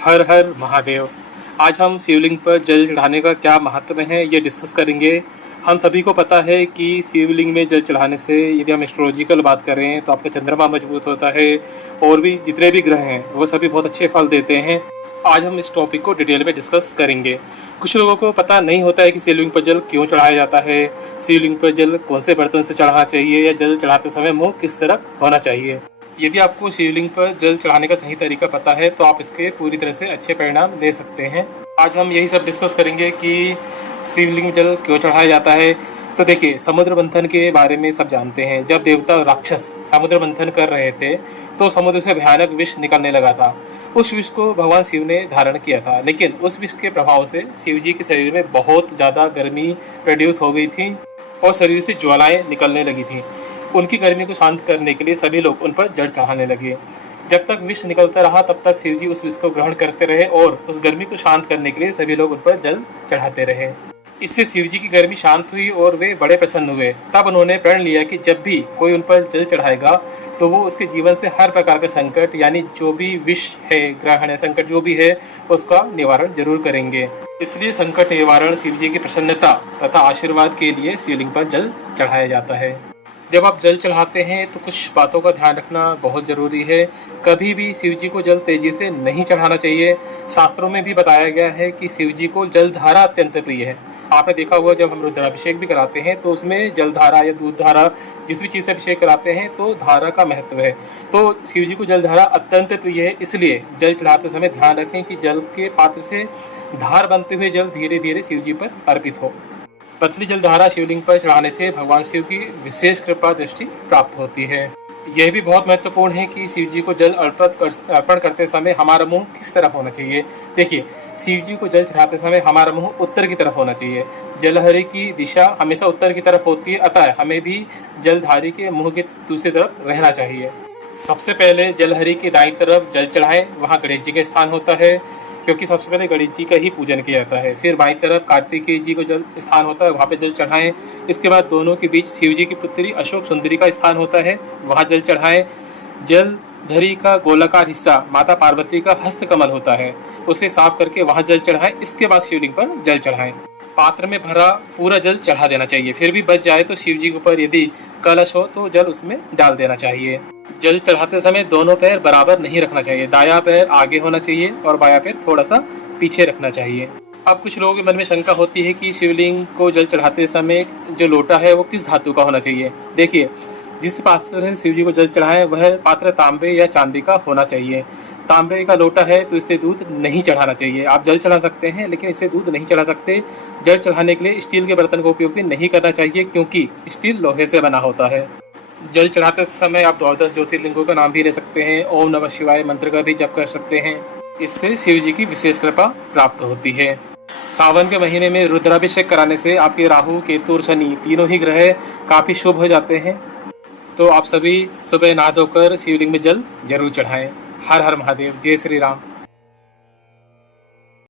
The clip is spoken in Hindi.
हर हर महादेव। आज हम शिवलिंग पर जल चढ़ाने का क्या महत्व है ये डिस्कस करेंगे। हम सभी को पता है कि शिवलिंग में जल चढ़ाने से यदि हम एस्ट्रोलॉजिकल बात करें तो आपका चंद्रमा मजबूत होता है और भी जितने भी ग्रह हैं वो सभी बहुत अच्छे फल देते हैं। आज हम इस टॉपिक को डिटेल में डिस्कस करेंगे। कुछ लोगों को पता नहीं होता है कि शिवलिंग पर जल क्यों चढ़ाया जाता है, शिवलिंग पर जल कौन से बर्तन से चढ़ाना चाहिए या जल चढ़ाते समय मुंह किस तरफ होना चाहिए। यदि आपको शिवलिंग पर जल चढ़ाने का सही तरीका पता है तो आप इसके पूरी तरह से अच्छे परिणाम ले सकते हैं। आज हम यही सब डिस्कस करेंगे कि शिवलिंग में जल क्यों चढ़ाया जाता है। तो देखिए, समुद्र मंथन के बारे में सब जानते हैं। जब देवता और राक्षस समुद्र मंथन कर रहे थे तो समुद्र से भयानक विष निकलने लगा था। उस विष को भगवान शिव ने धारण किया था, लेकिन उस विष के प्रभाव से शिव जी के शरीर में बहुत ज़्यादा गर्मी प्रोड्यूस हो गई थी और शरीर से ज्वालाएं निकलने लगी थी। उनकी गर्मी को शांत करने के लिए सभी लोग उन पर जल चढ़ाने लगे। जब तक विष निकलता रहा तब तक शिव जी उस विष को ग्रहण करते रहे और उस गर्मी को शांत करने के लिए सभी लोग उन पर जल चढ़ाते रहे। इससे शिव जी की गर्मी शांत हुई और वे बड़े प्रसन्न हुए। तब उन्होंने प्रण लिया कि जब भी कोई उन पर जल चढ़ाएगा तो वो उसके जीवन से हर प्रकार का संकट, यानी जो भी विष है, ग्रहण है, संकट जो भी है, उसका निवारण जरूर करेंगे। इसलिए संकट निवारण, शिव जी की प्रसन्नता तथा आशीर्वाद के लिए शिवलिंग पर जल चढ़ाया जाता है। जब आप जल चढ़ाते हैं तो कुछ बातों का ध्यान रखना बहुत ज़रूरी है। कभी भी शिव जी को जल तेजी से नहीं चढ़ाना चाहिए। शास्त्रों में भी बताया गया है कि शिव जी को जलधारा अत्यंत प्रिय है। आपने देखा होगा जब हम रुद्राभिषेक भी कराते हैं तो उसमें जलधारा या दूध धारा, जिस भी चीज़ से अभिषेक कराते हैं तो धारा का महत्व है। तो शिव जी को जलधारा अत्यंत प्रिय है, इसलिए जल चढ़ाते समय ध्यान रखें कि जल के पात्र से धार बनते हुए जल धीरे धीरे शिव जी पर अर्पित हो। पतली जलधारा शिवलिंग पर चढ़ाने से भगवान शिव की विशेष कृपा दृष्टि प्राप्त होती है। यह भी बहुत महत्वपूर्ण है कि शिव जी को जल अर्पण करते समय हमारा मुंह किस तरफ होना चाहिए। देखिए, शिव जी को जल चढ़ाते समय हमारा मुंह उत्तर की तरफ होना चाहिए। जलहरी की दिशा हमेशा उत्तर की तरफ होती है, अतः हमें भी जलधारी के मुंह की दूसरी तरफ रहना चाहिए। सबसे पहले जलहरी की दाईं तरफ जल चढ़ाएं, वहाँ गणेश जी का स्थान होता है, क्योंकि सबसे पहले गणेश जी का ही पूजन किया जाता है। फिर बाईं तरफ कार्तिकेय जी को जल स्थान होता है, वहाँ पे जल चढ़ाएं। इसके बाद दोनों के बीच शिव जी की पुत्री अशोक सुंदरी का स्थान होता है, वहाँ जल चढ़ाएं। जलधरी का गोलाकार हिस्सा माता पार्वती का हस्त कमल होता है, उसे साफ करके वहाँ जल चढ़ाएं। इसके बाद शिवलिंग पर जल चढ़ाएं। पात्र में भरा पूरा जल चढ़ा देना चाहिए। फिर भी बच जाए तो शिव जी के ऊपर यदि कलश हो तो जल उसमें डाल देना चाहिए। जल चढ़ाते समय दोनों पैर बराबर नहीं रखना चाहिए। दायां पैर आगे होना चाहिए और बायां पैर थोड़ा सा पीछे रखना चाहिए। अब कुछ लोगों के मन में शंका होती है कि शिवलिंग को जल चढ़ाते समय जो लोटा है वो किस धातु का होना चाहिए। देखिए, जिस पात्र से शिव जी को जल चढ़ाएं वह पात्र तांबे या चांदी का होना चाहिए। तांबे का लोटा है तो इससे दूध नहीं चढ़ाना चाहिए। आप जल चढ़ा सकते हैं लेकिन इससे दूध नहीं चढ़ा सकते। जल चढ़ाने के लिए स्टील के बर्तन का उपयोग भी नहीं करना चाहिए, क्योंकि स्टील लोहे से बना होता है। जल चढ़ाते समय आप 12 ज्योतिर्लिंगों का नाम भी ले सकते हैं। ओम नमः शिवाय मंत्र का भी जप कर सकते हैं। इससे शिव जी की विशेष कृपा प्राप्त होती है। सावन के महीने में रुद्राभिषेक कराने से आपके राहु, केतु और शनि तीनों ही ग्रह काफ़ी शुभ हो जाते हैं। तो आप सभी सुबह नहा धोकर शिवलिंग में जल जरूर चढ़ाएं। हर हर महादेव। जय श्री राम।